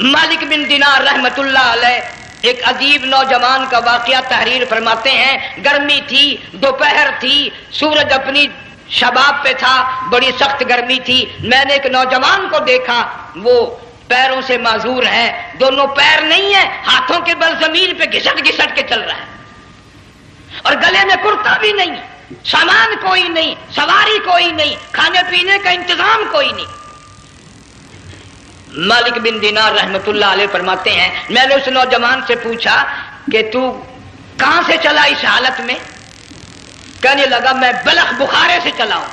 مالک بن دینار رحمت اللہ علیہ ایک عجیب نوجوان کا واقعہ تحریر فرماتے ہیں. گرمی تھی، دوپہر تھی، سورج اپنی شباب پہ تھا، بڑی سخت گرمی تھی. میں نے ایک نوجوان کو دیکھا، وہ پیروں سے معذور ہے، دونوں پیر نہیں ہیں، ہاتھوں کے بل زمین پہ گھسٹ گھسٹ کے چل رہا ہے، اور گلے میں کرتا بھی نہیں، سامان کوئی نہیں، سواری کوئی نہیں، کھانے پینے کا انتظام کوئی نہیں. مالک بن دینار رحمت اللہ علیہ فرماتے ہیں میں نے اس نوجوان سے پوچھا کہ تو کہاں سے چلا اس حالت میں؟ کہنے لگا میں بلخ بخارے سے چلا ہوں.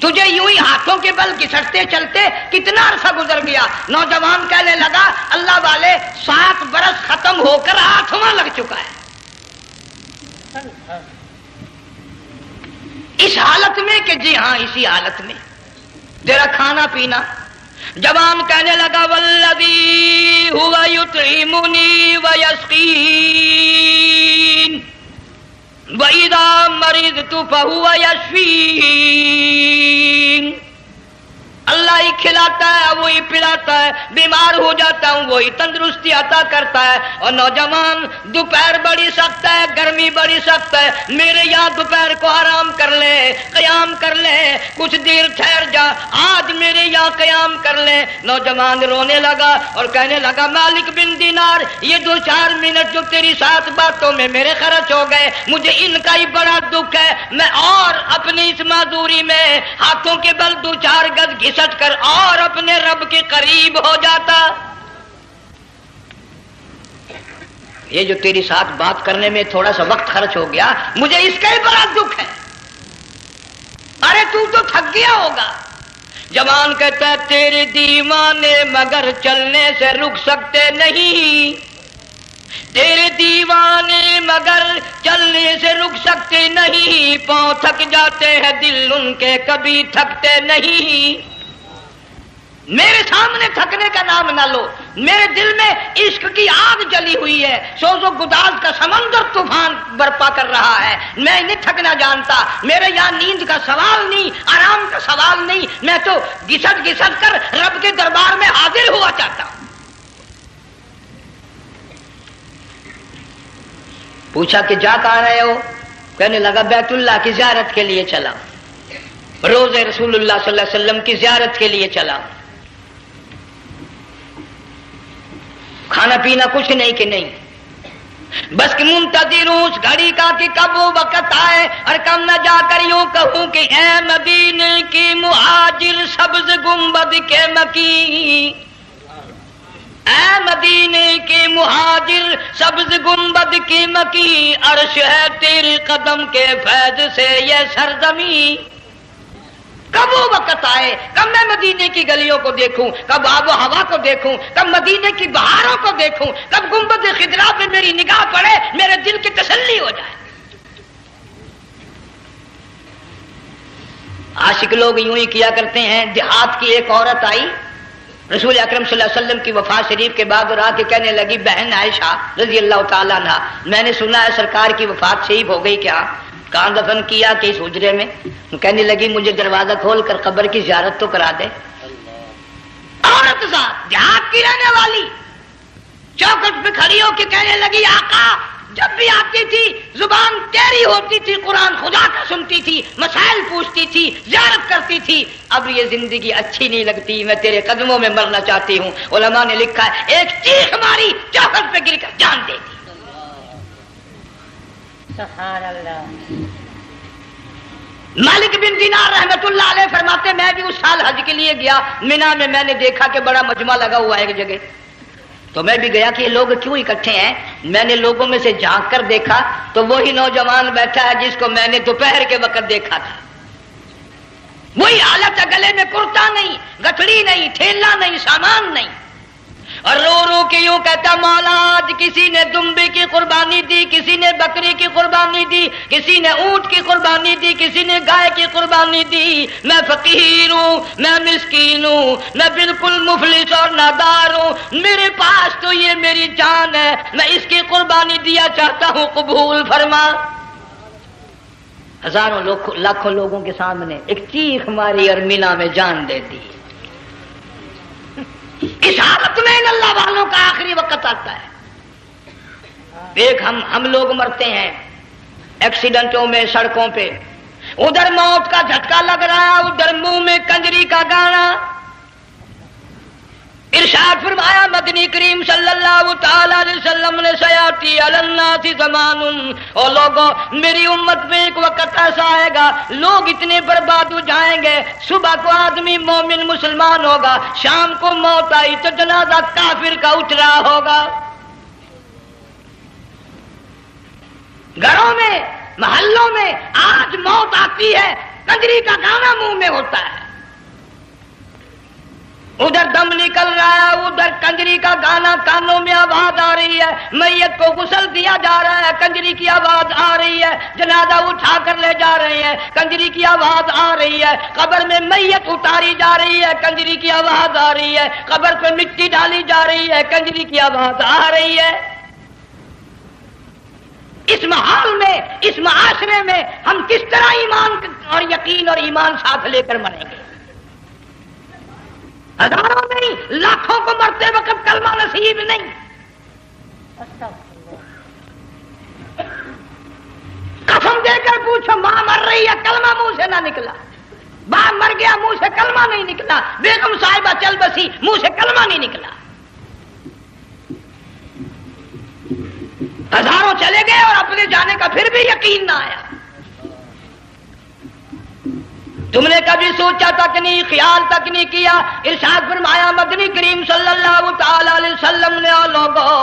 تجھے یوں ہی ہاتھوں کے بل گھسٹتے چلتے کتنا عرصہ گزر گیا؟ نوجوان کہنے لگا اللہ والے 7 برس ختم ہو کر 8واں لگ چکا ہے. اس حالت میں کہ جی ہاں اسی حالت میں. تیرا کھانا پینا؟ جوان کہنے لگا والذی هو یطعمنی ویسقین وَإِذَا مَرِضْتُ فَهُوَ يَشْفِينِ. اللہ ہی کھلاتا ہے، وہی پلاتا ہے، بیمار ہو جاتا ہوں وہی تندرستی عطا کرتا ہے. اور نوجوان دوپہر بڑی سخت ہے، گرمی بڑی سخت ہے، میرے یہاں دوپہر کو آرام کر لے، قیام کر لے، کچھ دیر ٹھہر جا، آج میرے یہاں قیام کر لے. نوجوان رونے لگا اور کہنے لگا مالک بن دینار یہ 2-4 منٹ جو تیری ساتھ باتوں میں میرے خرچ ہو گئے، مجھے ان کا ہی بڑا دکھ ہے. میں اور اپنی اس معذوری میں ہاتھوں کے بل 2-4 گز گھسٹ کر اور اپنے رب کے قریب ہو جاتا. یہ جو تیری ساتھ بات کرنے میں تھوڑا سا وقت خرچ ہو گیا، مجھے اس کا ہی بڑا دکھ ہے. ارے تو تھک گیا ہوگا. جوان کہتا ہے تیرے دیوانے مگر چلنے سے رک سکتے نہیں، تیرے دیوانے مگر چلنے سے رک سکتے نہیں، پاؤں تھک جاتے ہیں دل ان کے کبھی تھکتے نہیں. میرے سامنے تھکنے کا نام نہ لو، میرے دل میں عشق کی آگ جلی ہوئی ہے، سوز و گداز کا سمندر طوفان برپا کر رہا ہے. میں نہیں تھکنا جانتا، میرے یہاں نیند کا سوال نہیں، آرام کا سوال نہیں، میں تو گھسٹ گھسٹ کر رب کے دربار میں حاضر ہوا چاہتا ہوں. پوچھا کہ جا کہاں رہے ہو؟ کہنے لگا بیت اللہ کی زیارت کے لیے چلا، روز رسول اللہ صلی اللہ علیہ وسلم کی زیارت کے لیے چلا. کھانا پینا کچھ نہیں کہ نہیں، بس کہ منتظر ہوں اس گھڑی کا کہ کب وہ وقت آئے اور کم نہ جا کر یوں کہوں کہ اے مدینے کی مہاجر سبز گنبد کے مکی، اے مدینے کے مہاجر سبز گنبد کی مکی، عرش ہے تیرے قدم کے فیض سے یہ سرزمین. کب وہ وقت آئے، کب میں مدینے کی گلیوں کو دیکھوں، کب آب و ہوا کو دیکھوں، کب مدینے کی بہاروں کو دیکھوں، کب گنبد خضرا پہ میری نگاہ پڑے، میرے دل کی تسلی ہو جائے. عاشق لوگ یوں ہی کیا کرتے ہیں. دیہات کی ایک عورت آئی رسول اکرم صلی اللہ علیہ وسلم کی وفات شریف کے بعد اور آ کے کہنے لگی بہن عائشہ رضی اللہ تعالیٰ عنہا میں نے سنا ہے سرکار کی وفات شریف ہو گئی، کیا کہاں دفن کیا کہ اس حجرے میں؟ کہنے لگی مجھے دروازہ کھول کر قبر کی زیارت تو کرا دے. عورت ذات دیہات کی رہنے والی چوکٹ پہ کھڑی ہو کے کہنے لگی آقا جب بھی آتی تھی زبان تیری ہوتی تھی، قرآن خدا کا سنتی تھی، مسائل پوچھتی تھی، زیارت کرتی تھی، اب یہ زندگی اچھی نہیں لگتی، میں تیرے قدموں میں مرنا چاہتی ہوں. علماء نے لکھا ہے ایک چیخ ماری چوکٹ پہ گر کر جان دے دی. سبحان اللہ. مالک بن دینار رحمت اللہ علیہ فرماتے میں بھی اس سال حج کے لیے گیا، مینا میں میں نے دیکھا کہ بڑا مجمع لگا ہوا ہے ایک جگہ، تو میں بھی گیا کہ یہ لوگ کیوں اکٹھے ہیں. میں نے لوگوں میں سے جھانک کر دیکھا تو وہی نوجوان بیٹھا ہے جس کو میں نے دوپہر کے وقت دیکھا تھا. وہی حالت ہے، گلے میں کرتا نہیں، گٹھڑی نہیں، تھیلا نہیں، سامان نہیں، اور رو رو کے یوں کہتا مولا آج کسی نے دمبے کی قربانی دی، کسی نے بکری کی قربانی دی، کسی نے اونٹ کی قربانی دی، کسی نے گائے کی قربانی دی. میں فقیر ہوں، میں مسکین ہوں، میں بالکل مفلس اور نادار ہوں، میرے پاس تو یہ میری جان ہے، میں اس کی قربانی دیا چاہتا ہوں، قبول فرما. ہزاروں لاکھوں لوگوں کے سامنے ایک چیخ ماری اور مینا میں جان دے دی. اس حالت میں ان اللہ والوں کا آخری وقت آتا ہے. ایک ہم لوگ مرتے ہیں ایکسیڈنٹوں میں، سڑکوں پہ، ادھر موت کا جھٹکا لگ رہا ہے، ادھر منہ میں کنجری کا گانا. ارشاد فرمایا مدنی کریم صلی اللہ تعالی علیہ وسلم نے سیاتی علی الناس زمان، اور لوگوں میری امت میں ایک وقت ایسا آئے گا لوگ اتنے برباد ہو جائیں گے، صبح کو آدمی مومن مسلمان ہوگا، شام کو موت آئی تو جنازہ کافر کا اٹھ رہا ہوگا. گھروں میں، محلوں میں آج موت آتی ہے، کنجری کا گانا منہ میں ہوتا ہے، ادھر دم نکل رہا ہے، ادھر کنجری کا گانا کانوں میں آواز آ رہی ہے، میت کو غسل دیا جا رہا ہے، کنجری کی آواز آ رہی ہے، جنازہ اٹھا کر لے جا رہے ہیں، کنجری کی آواز آ رہی ہے، قبر میں میت اتاری جا رہی ہے، کنجری کی آواز آ رہی ہے، قبر پہ مٹی ڈالی جا رہی ہے، کنجری کی آواز آ رہی ہے. اس ماحول میں، اس معاشرے میں ہم کس طرح ایمان اور یقین اور ایمان ساتھ لے کر مریں گے؟ ہزاروں نہیں، لاکھوں کو مرتے وقت کلمہ نصیب نہیں. قسم دے کر پوچھو، ماں مر رہی ہے کلمہ منہ سے نہ نکلا، باپ مر گیا منہ سے کلمہ نہیں نکلا، بیگم صاحبہ چل بسی منہ سے کلمہ نہیں نکلا. ہزاروں چلے گئے اور اپنے جانے کا پھر بھی یقین نہ آیا. تم نے کبھی سوچا تک نہیں، خیال تک نہیں کیا. ارشاد فرمایا مدنی کریم صلی اللہ تعالی علیہ وسلم نے لوگوں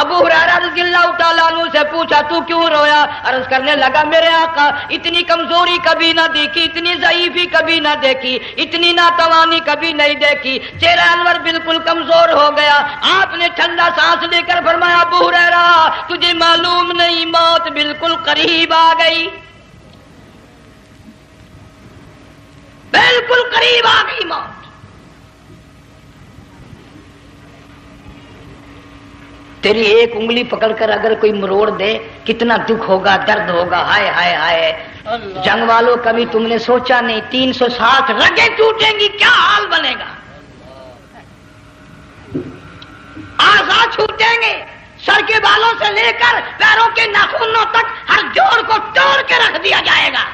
ابو ہریرہ رضی اللہ تعالیٰ عنہ سے پوچھا تو کیوں رویا؟ عرض کرنے لگا میرے آقا اتنی کمزوری کبھی نہ دیکھی، اتنی ضعیفی کبھی نہ دیکھی، اتنی ناتوانی کبھی نہیں دیکھی، چہرہ انور بالکل کمزور ہو گیا. آپ نے ٹھنڈا سانس لے کر فرمایا ابو ہریرہ تجھے معلوم نہیں موت بالکل قریب آ گئی، بالکل قریب آ گئی موت. تیری ایک انگلی پکڑ کر اگر کوئی مروڑ دے کتنا دکھ ہوگا، درد ہوگا. ہائے ہائے ہائے. جنگ والوں کبھی تم نے سوچا نہیں 360 رگیں ٹوٹیں گی کیا حال بنے گا، اعضاء چھوٹیں گے، سر کے بالوں سے لے کر پیروں کے ناخنوں تک ہر جوڑ کو توڑ کے رکھ دیا جائے گا.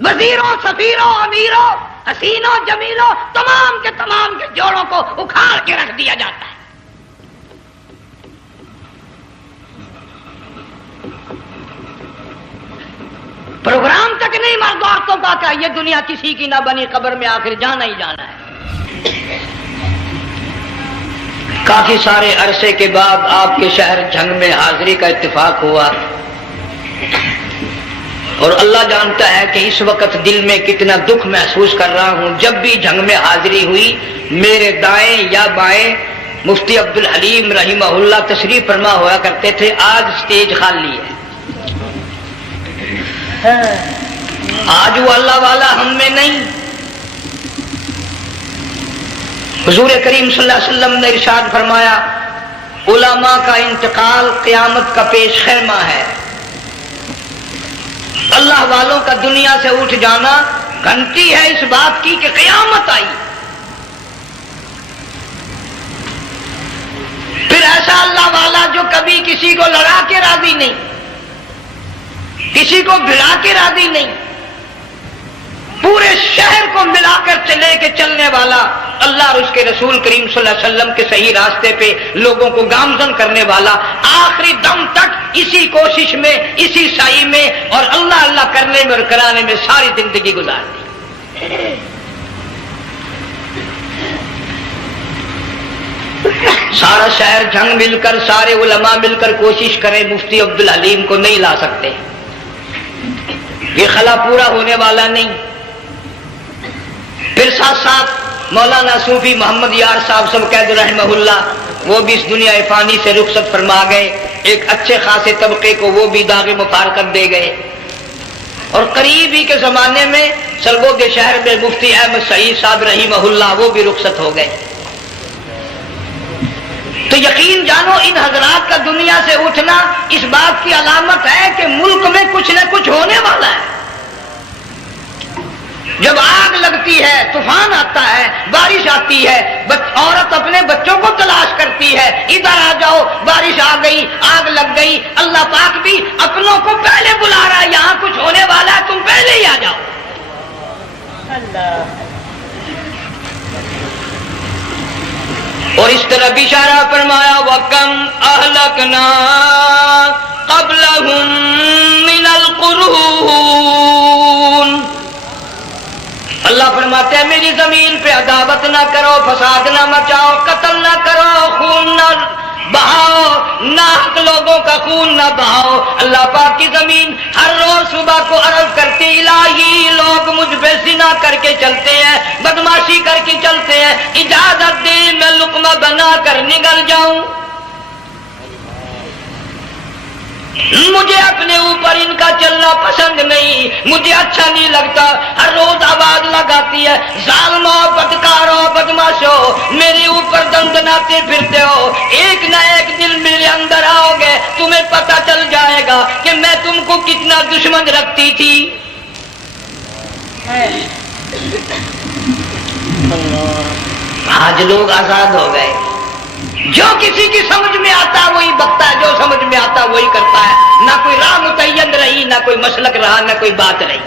وزیروں، سفیروں، امیروں، حسینوں، جمیلوں، تمام کے جوڑوں کو اکھاڑ کے رکھ دیا جاتا ہے. پروگرام تک نہیں مرد عورتوں کا کہ یہ دنیا کسی کی نہ بنی، قبر میں آخر جانا ہی جانا ہے. کافی سارے عرصے کے بعد آپ کے شہر جھنگ میں حاضری کا اتفاق ہوا، اور اللہ جانتا ہے کہ اس وقت دل میں کتنا دکھ محسوس کر رہا ہوں. جب بھی جنگ میں حاضری ہوئی میرے دائیں یا بائیں مفتی عبدالحلیم رحمہ اللہ تشریف فرما ہوا کرتے تھے. آج سٹیج خالی ہے، آج وہ اللہ والا ہم میں نہیں. حضور کریم صلی اللہ علیہ وسلم نے ارشاد فرمایا علماء کا انتقال قیامت کا پیش خیمہ ہے. اللہ والوں کا دنیا سے اٹھ جانا گھنٹی ہے اس بات کی کہ قیامت آئی. پھر ایسا اللہ والا جو کبھی کسی کو لڑا کے راضی نہیں، کسی کو بھڑا کے راضی نہیں، پورے شہر کو ملا کر چلے کے چلنے والا اللہ اور اس کے رسول کریم صلی اللہ علیہ وسلم کے صحیح راستے پہ لوگوں کو گامزن کرنے والا، آخری دم تک اسی کوشش میں، اسی سعی میں اور اللہ اللہ کرنے میں اور کرانے میں ساری زندگی گزار دی. سارا شہر جنگ مل کر، سارے علماء مل کر کوشش کریں مفتی عبدالحلیم کو نہیں لا سکتے، یہ خلا پورا ہونے والا نہیں. پھر ساتھ ساتھ مولانا صوفی محمد یار صاحب سب قید رحمہ اللہ وہ بھی اس دنیا فانی سے رخصت فرما گئے. ایک اچھے خاصے طبقے کو وہ بھی داغ مفارقت دے گئے. اور قریب ہی کے زمانے میں سلگو کے شہر میں مفتی احمد سعید صاحب رحمہ اللہ وہ بھی رخصت ہو گئے. تو یقین جانو ان حضرات کا دنیا سے اٹھنا اس بات کی علامت ہے کہ ملک میں کچھ نہ کچھ ہونے والا ہے. جب آگ لگتی ہے، طوفان آتا ہے، بارش آتی ہے، عورت اپنے بچوں کو تلاش کرتی ہے، ادھر آ جاؤ، بارش آ گئی، آگ لگ گئی، اللہ پاک بھی اپنوں کو پہلے بلا رہا ہے، یہاں کچھ ہونے والا ہے، تم پہلے ہی آ جاؤ۔ اللہ، اور اس طرح اشارہ فرمایا وَكَمْ أَهْلَكْنَا قَبْلَهُمْ مِنَ الْقُرُونِ۔ اللہ فرماتے ہیں میری زمین پہ عداوت نہ کرو، فساد نہ مچاؤ، قتل نہ کرو، خون نہ بہاؤ، ناحق لوگوں کا خون نہ بہاؤ۔ اللہ پاک کی زمین ہر روز صبح کو عرض کرتی الہی لوگ مجھ پہ زنا کر کے چلتے ہیں، بدماشی کر کے چلتے ہیں، اجازت دے میں لقمہ بنا کر نگل جاؤں۔ مجھے اپنے اوپر ان کا چلنا پسند نہیں، مجھے اچھا نہیں لگتا، ہر روز آواز لگاتی ہے ظالموں، بدکاروں، بدماشوں، میرے اوپر دندناتے پھرتے ہو، ایک نہ ایک دن میرے اندر آؤ گے، تمہیں پتہ چل جائے گا کہ میں تم کو کتنا دشمن رکھتی تھی۔ آج لوگ آزاد ہو گئے، جو کسی کی سمجھ میں آتا وہی بکتا ہے، جو سمجھ میں آتا وہی کرتا ہے، نہ کوئی راہ متعین رہی، نہ کوئی مسلک رہا، نہ کوئی بات رہی۔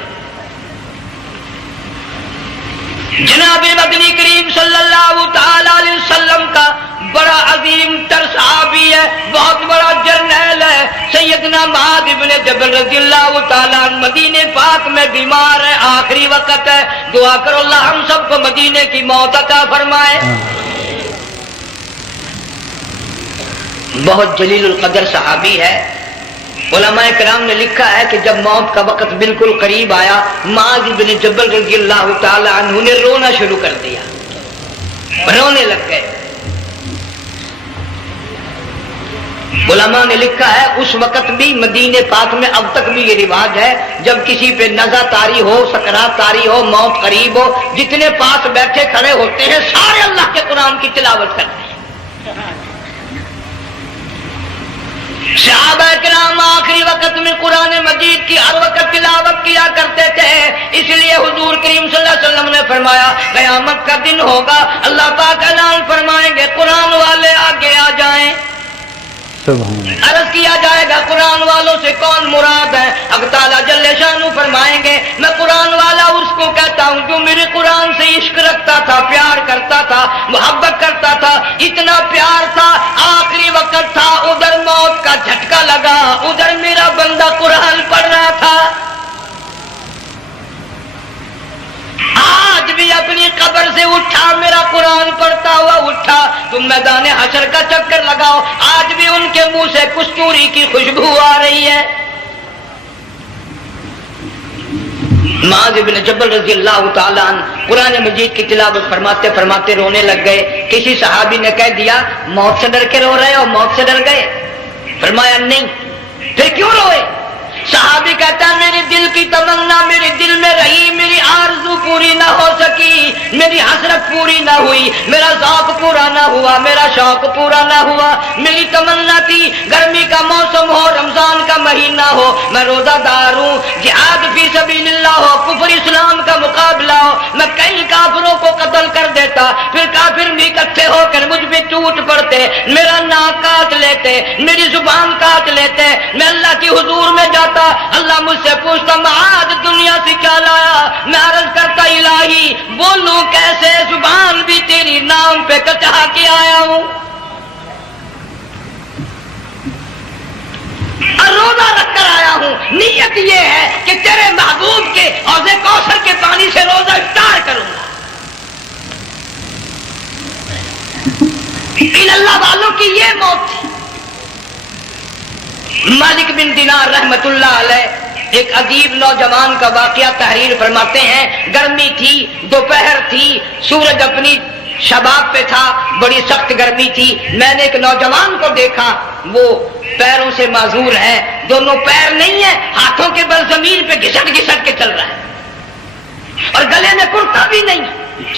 جناب مدنی کریم صلی اللہ تعالی علیہ وسلم کا بڑا عظیم تر صحابی ہے، بہت بڑا جرنیل ہے، سیدنا معاذ ابن جبل رضی اللہ تعالیٰ عنہ مدینے پاک میں بیمار ہے، آخری وقت ہے، دعا کرو اللہ ہم سب کو مدینے کی موت عطا فرمائے۔ بہت جلیل القدر صحابی ہے، علماء کرام نے لکھا ہے کہ جب موت کا وقت بالکل قریب آیا، معاذ بن جبل رضی اللہ تعالی عنہ نے رونا شروع کر دیا، رونے لگ گئے۔ علماء نے لکھا ہے اس وقت بھی مدینے پاک میں اب تک بھی یہ رواج ہے، جب کسی پہ نزع طاری ہو، سکرات طاری ہو، موت قریب ہو، جتنے پاس بیٹھے کھڑے ہوتے ہیں سارے اللہ کے قرآن کی تلاوت کرتے ہیں۔ صحابہ کرام آخری وقت میں قرآن مجید کی ہر وقت تلاوت کیا کرتے تھے، اس لیے حضور کریم صلی اللہ علیہ وسلم نے فرمایا قیامت کا دن ہوگا، اللہ پاک اعلان فرمائیں گے قرآن والے آگے آ جائیں۔ عرض کیا جائے گا قرآن والوں سے کون مراد ہے؟ حق تعالیٰ جل شانہ فرمائیں گے میں قرآن والا اس کو کہتا ہوں جو میرے قرآن سے عشق رکھتا تھا، پیار کرتا تھا، محبت کرتا تھا، اتنا پیار تھا آخری وقت تھا، ادھر موت کا جھٹکا لگا، ادھر میرا بندہ قرآن پڑھ رہا تھا، آج بھی اپنی قبر سے اٹھا میرا قرآن پڑھتا ہوا اٹھا، تم میدان حشر کا چکر لگاؤ، آج بھی ان کے منہ سے کستوری کی خوشبو آ رہی ہے۔ معاذ بن جبل رضی اللہ تعالیٰ عنہ قرآن مجید کی تلاوت فرماتے فرماتے رونے لگ گئے۔ کسی صحابی نے کہہ دیا موت سے ڈر کے رو رہے ہو، موت سے ڈر گئے؟ فرمایا نہیں۔ پھر کیوں روئے؟ صحابی کہتا ہے میرے دل کی تمنا میرے دل میں رہی، میری آرزو پوری نہ ہو سکی، میری حسرت پوری نہ ہوئی، میرا ذوق پورا نہ ہوا، میرا شوق پورا نہ ہوا، میری تمنا تھی گرمی کا موسم ہو، رمضان کا مہینہ ہو، میں روزہ دار ہوں، جہاد فی سبیل اللہ ہو، کفر اسلام کا مقابلہ ہو، میں کئی کافروں کو قتل کر دیتا، پھر کافر بھی اکٹھے ہو کر مجھ پہ ٹوٹ پڑتے، میرا ناک کاٹ لیتے، میری زبان کاٹ لیتے، میں اللہ کی حضور میں جاتا، اللہ مجھ سے پوچھتا معاذ دنیا سے کیا لایا؟ میں عرض کرتا الہی بولوں کیسے، زبان بھی تیری نام پہ کچا کے آیا ہوں، اور روزہ رکھ کر آیا ہوں، نیت یہ ہے کہ تیرے محبوب کے حوض کوثر کے پانی سے روزہ افطار کروں گا۔ ان اللہ والوں کی یہ موت تھی۔ مالک بن دینار رحمت اللہ علیہ ایک عجیب نوجوان کا واقعہ تحریر فرماتے ہیں، گرمی تھی، دوپہر تھی، سورج اپنی شباب پہ تھا، بڑی سخت گرمی تھی، میں نے ایک نوجوان کو دیکھا، وہ پیروں سے معذور ہے، دونوں پیر نہیں ہیں، ہاتھوں کے بل زمین پہ گھسٹ گھسٹ کے چل رہا ہے، اور گلے میں کرتا بھی نہیں،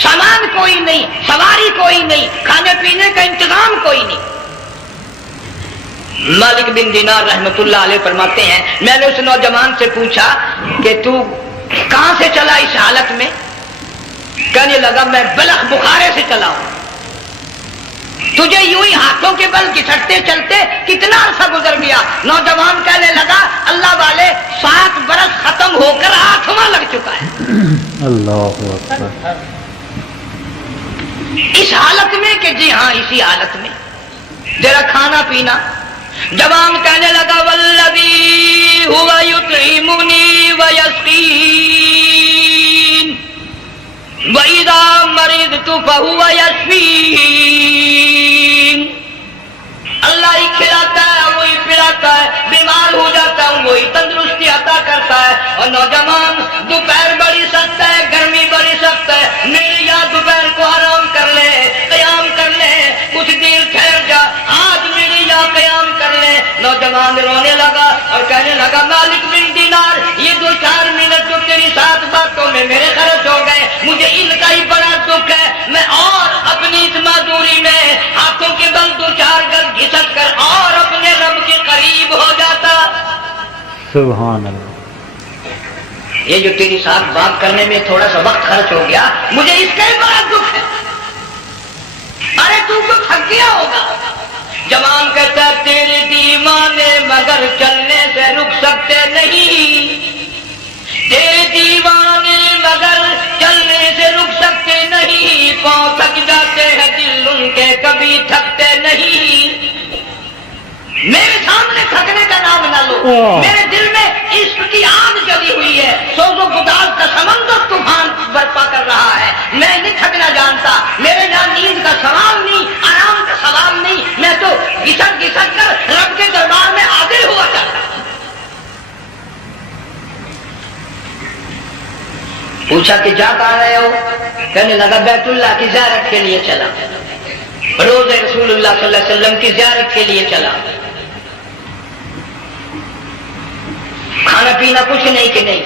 سامان کوئی نہیں، سواری کوئی نہیں، کھانے پینے کا انتظام کوئی نہیں۔ مالک بن دینار رحمت اللہ علیہ فرماتے ہیں میں نے اس نوجوان سے پوچھا کہ تو کہاں سے چلا اس حالت میں؟ کہنے لگا میں بلخ بخارے سے چلا ہوں، تجھے یوں ہی ہاتھوں کے بل گھسٹتے چلتے کتنا عرصہ گزر گیا؟ نوجوان کہنے لگا اللہ والے 7 برس ختم ہو کر 8واں لگ چکا ہے۔ اللہ اکبر۔ اس حالت میں کہ جی ہاں اسی حالت میں تیرا کھانا پینا۔ جوان کہنے لگا والذی ہوا یطعمنی ویسقین وَإِذَا مَرِضْتُ فَهُوَ يَشْفِينِ، اللہ ہی کھلاتا ہے وہی پلاتا ہے، بیمار ہو جاتا ہوں وہی تندرستی عطا کرتا ہے۔ اور نوجوان دوپہر بڑی سخت ہے، گرمی بڑی سخت ہے، میری یاد دوپہر کو آرام کر لے، قیام کر لے، کچھ دیر ٹھہر جا، آج میری یاد قیام کر لے۔ نوجوان رونے لگا اور کہنے لگا مالک بن دینار، یہ 2-4 منٹ جو تیری ساتھ باتوں میں میرے خرچ ہو گئے، مجھے ان کا ہی بڑا دکھ ہے، میں اور اپنی اس معذوری میں ہاتھوں کے بل 2-4 گز گھسٹ کر اور اپنے رب کے قریب ہو جاتا۔ سبحان اللہ۔ یہ جو تیری ساتھ بات کرنے میں تھوڑا سا وقت خرچ ہو گیا، مجھے اس کا ہی بڑا دکھ ہے۔ ارے تو تھک گیا ہوگا۔ جوان کہتا ہے تیرے دیوانے مگر چلنے سے رک سکتے نہیں، تیرے دیوانے مگر چلنے سے رک سکتے نہیں، پاؤں تھک جاتے ہیں دل ان کے کبھی تھکتے نہیں۔ میرے سامنے تھکنے کا نام نہ لو، میرے دل میں عشق کی آگ جلی ہوئی ہے، سوز و گداز کا سمندر طوفان برپا کر رہا ہے، میں نہیں تھکنا جانتا، میرے یہاں نیند کا سوال نہیں، آرام کا سوال نہیں، میں تو گھسٹ گھسٹ کر رب کے دربار میں حاضر ہوا چاہتا ہوں۔ پوچھا کہ جا کہاں رہے ہو؟ کہنے لگا بیت اللہ کی زیارت کے لیے چلا، روز رسول اللہ صلی اللہ علیہ وسلم کی زیارت کے لیے چلا۔ کھانا پینا کچھ نہیں کہ نہیں،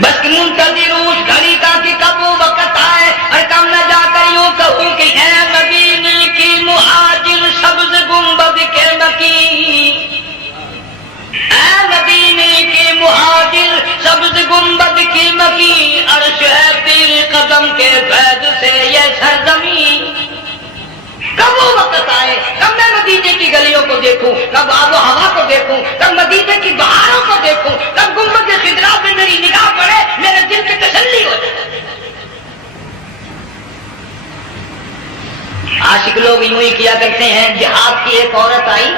بس منتظر اس گھڑی کا کہ کب وہ وقت آئے اور کم نہ جا کر یوں کہوں کہ اے مدینے کی مہاجر سبز گنبد کے مکین، اے مدینے کے مہاجر سبز گنبد کی مکین، عرش ہے تیرے قدم کے فیض سے یہ سرزمین۔ کب وہ وقت آئے، کب میں مدینے کی گلیوں کو دیکھوں، کب آب و ہوا کو دیکھوں، کب مدینے کی بہاروں کو دیکھوں، کب گنبد خضرا پہ میری نگاہ پڑے، میرے دل کی تسلی ہو جائے۔ عاشق لوگ یوں ہی کیا کرتے ہیں۔ جہاد کی ایک عورت آئی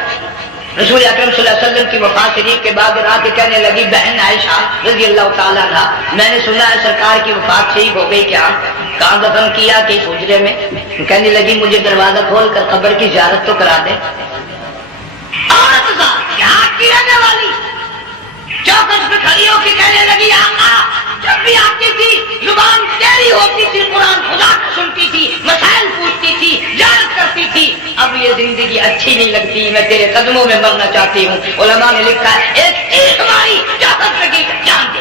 رسول اکرم صلی اللہ علیہ وسلم کی وفات شریف کے بعد آ کے کہنے لگی بہن عائشہ رضی اللہ تعالیٰ عنہ، میں نے سنا ہے سرکار کی وفات شریف ہو گئی، کیا کہاں دفن کیا کہ اس حجرے میں؟ کہنے لگی مجھے دروازہ کھول کر قبر کی زیارت تو کرا دے۔ عورت جہاد کی رہنے والی چوکس پہ کھڑی ہو کے کہنے لگی آقا جب بھی آتی تھی زبان تیری ہوتی تھی، قرآن خدا کو سنتی تھی، مسائل پوچھتی تھی، زیارت کرتی تھی، اب یہ زندگی اچھی نہیں لگتی، میں تیرے قدموں میں مرنا چاہتی ہوں۔ علماء نے لکھا ہے ایک تیر ماری چوکس پہ کی جان دے۔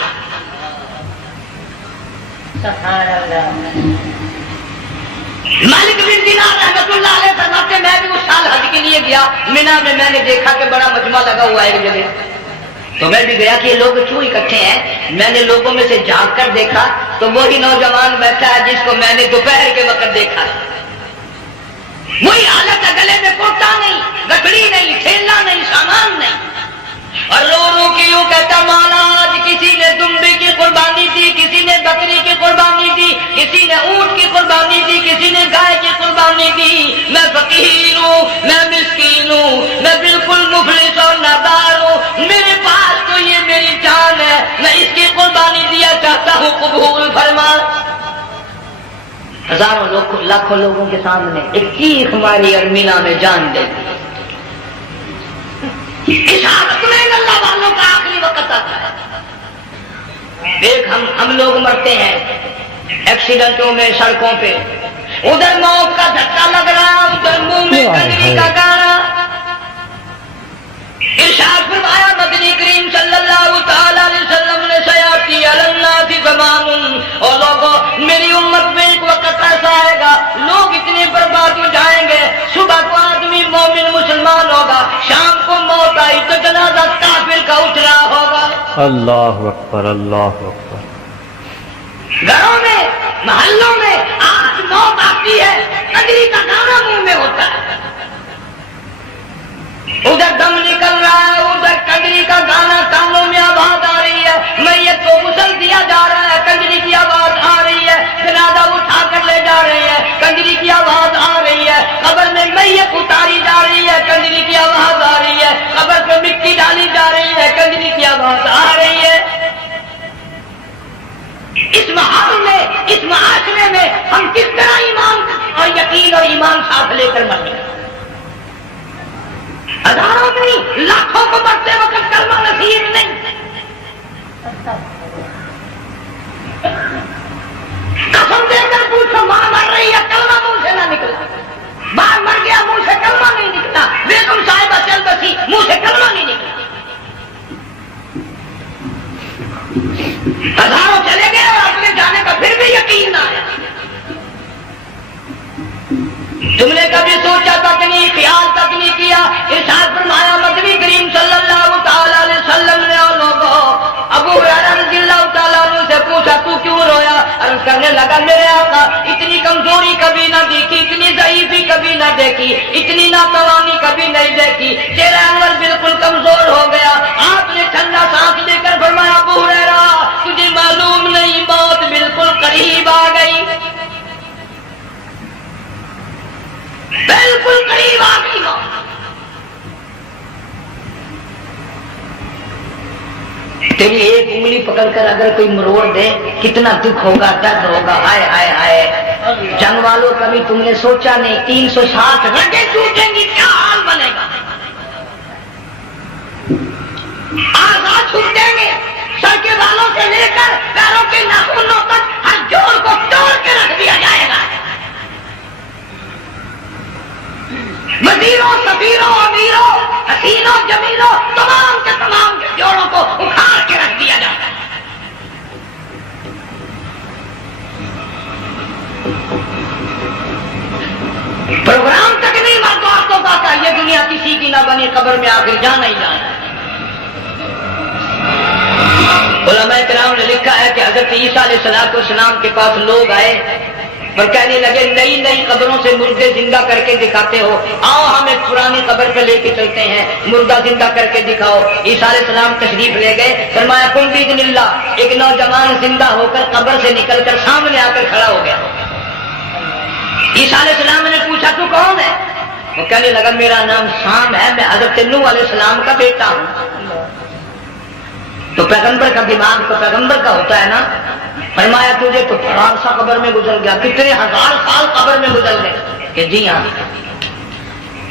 مالک بن دینار رحمۃ اللہ علیہ فرماتے میں بھی اس سال حج کے لیے گیا، مینا میں نے دیکھا کہ بڑا مجمع لگا ہوا ہے ایک جگہ، تو میں بھی گیا کہ یہ لوگ کیوں اکٹھے ہیں۔ میں نے لوگوں میں سے جھانک کر دیکھا تو وہی نوجوان بیٹھا ہے جس کو میں نے دوپہر کے وقت دیکھا، وہی حالت ہے، گلے میں کوٹا نہیں، گٹڑی نہیں، ٹھیلا نہیں، سامان نہیں، اور رو رو کے یوں کہتا مولا آج کسی نے دمبی کی قربانی دی، کسی نے بکری کی قربانی دی، کسی نے اونٹ کی قربانی دی، کسی نے گائے کی قربانی دی، میں فقیر ہوں، میں مسکین ہوں، میں بالکل مفلس اور نادار ہوں، میرے پاس تو یہ میری جان ہے، میں اس کی قربانی دیا چاہتا ہوں، قبول فرما۔ ہزاروں لاکھوں لوگوں کے سامنے ایک چیخ ماری اور مینا میں جان دے دی۔ اس حالت میں اللہ والوں کا آخری وقت آتا ہے۔ دیکھ ہم لوگ مرتے ہیں ایکسیڈنٹوں میں، سڑکوں پہ، ادھر موت کا دھکا لگ رہا، ادھر منہ میں کنجری کا گانا۔ ارشاد فرمایا مدنی کریم صلی اللہ تعالی علیہ وسلم نے سیاتی علی الناس زمان، اور لوگوں میری امت میں ایک وقت ایسا آئے گا لوگ اتنے برباد ہو جائیں گے، صبح کو آدمی مومن مسلمان ہوگا، شام کو موت آئی تو جنازہ کافر کا اٹھ رہا ہوگا۔ اللہ اکبر، اللہ اکبر۔ گھروں میں محلوں میں آج موت آتی ہے، قدری کا گانا منہ میں ہوتا ہے، ادھر دم نکل رہا ہے، ادھر قدری کا گانا کانوں میں آواز آ رہی ہے، میت کو غسل دیا جا رہا ہے، قدری کی آواز آ رہی ہے، جنازہ اٹھا کر لے جا رہے ہیں، قدری کی آواز آ رہی ہے، قبر میں میت اتاری جا رہی ہے، قدری کی آواز آ رہی ہے، قبر پہ مٹی ڈالی جا رہی ہے، قدری کی آواز آ رہی ہے۔ اس محل میں، اس معاشرے میں ہم کس طرح ایمان اور یقین اور ایمان ساتھ لے کر مریں؟ ہزاروں نہیں، لاکھوں کو مرتے وقت کلمہ نصیب نہیں، قسم دے کر پوچھو، ماں مر رہی ہے کلمہ منہ سے نہ نکلا، باپ مر گیا منہ سے کلمہ نہیں نکلا، بیگم صاحبہ چل بسی منہ سے کلمہ نہیں نکلا، ہزاروں چلے گئے اور اپنے جانے کا پھر بھی یقین نہ آیا۔ تم نے کبھی سوچا تک نہیں، خیال تک نہیں کیا؟ ارشاد فرمایا مدنی کریم صلی اللہ تعالی علیہ وسلم نے اور لوگوں ابو ہریرہ رضی اللہ تعالیٰ عنہ سے پوچھا تو کیوں رویا؟ عرض کرنے لگا میرے آقا اتنی کمزوری کبھی نہ دیکھی، اتنی ضعیفی کبھی نہ دیکھی، اتنی ناتوانی کبھی نہیں دیکھی، چہرہ انور بالکل کمزور ہو گیا۔ آپ نے ٹھنڈا سانس لے کر فرمایا ابو ہریرہ تجھے معلوم نہیں موت بالکل قریب آ گئی، بالکل قریب آ گئی موت۔ تیری ایک انگلی پکڑ کر اگر کوئی مروڑ دے کتنا دکھ ہوگا، درد ہوگا، ہائے ہائے ہائے۔ جنگ والوں کبھی تم نے سوچا نہیں 360 رگیں ٹوٹیں گی کیا حال بنے گا، آزاد چھوٹیں گے، سر کے بالوں سے لے کر پیروں کے ناخنوں تک ہر جوڑ کو توڑ کے رکھ دیا جائے گا، وزیروں سفیروں امیروں حسینوں جمیلوں تمام کے تمام کے جوڑوں کو اکھاڑ کے رکھ دیا جاتا ہے۔ پروگرام تک نہیں مرد عورتوں کا، یہ دنیا کسی کی نہ بنی، قبر میں آخر جانا ہی جانا ہے۔ علماء کرام نے لکھا ہے کہ حضرت عیسیٰ علیہ السلام کے پاس لوگ آئے اور کہنے لگے نئی نئی قبروں سے مردے زندہ کر کے دکھاتے ہو، آؤ ہم ایک پرانی قبر پہ لے کے چلتے ہیں، مردہ زندہ کر کے دکھاؤ۔ عیسیٰ علیہ السلام تشریف لے گئے، فرمایا کن باذن اللہ، ایک نوجوان زندہ ہو کر قبر سے نکل کر سامنے آ کر کھڑا ہو گیا۔ عیسیٰ علیہ السلام نے پوچھا تو کون ہے؟ وہ کہنے لگا میرا نام سام ہے، میں حضرت نوح علیہ السلام کا بیٹا ہوں۔ تو پیغمبر کا دماغ تو پیغمبر کا ہوتا ہے نا۔ فرمایا تجھے تو بڑا عرصہ قبر میں گزر گیا، کتنے ہزار سال قبر میں گزر گئے؟ کہ جی ہاں۔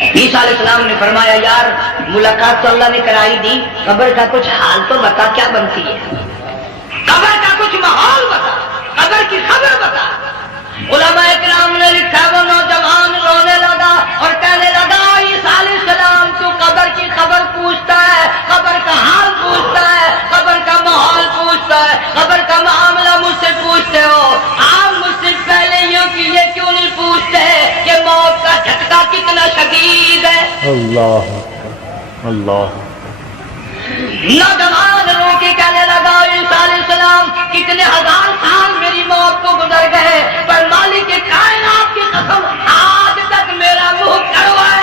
عیسیٰ علیہ السلام نے فرمایا یار ملاقات تو اللہ نے کرائی دی، قبر کا کچھ حال تو بتا کیا بنتی ہے، قبر کا کچھ ماحول بتا، قبر کی خبر بتا۔ علماء کرام نے لکھا وہ نوجوان رونے لگا اور کہنے لگا عیسیٰ علیہ السلام تو قبر کی خبر پوچھتا ہے، قبر کا حال پوچھتا ہے، قبر کا ماحول پوچھتا ہے، قبر کا معاملہ مجھ سے پوچھتے ہو، آپ مجھ سے پہلے یوں کہ یہ کیوں نہیں پوچھتے کہ موت کا جھٹکا کتنا شدید ہے؟ اللہ اللہ نوجوان رو کے کہنے لگا عیسیٰ علیہ السلام کتنے ہزار سال میری موت کو گزر گئے، پر مالک کائنات کی قسم آج تک میرا منہ کڑوا ہے۔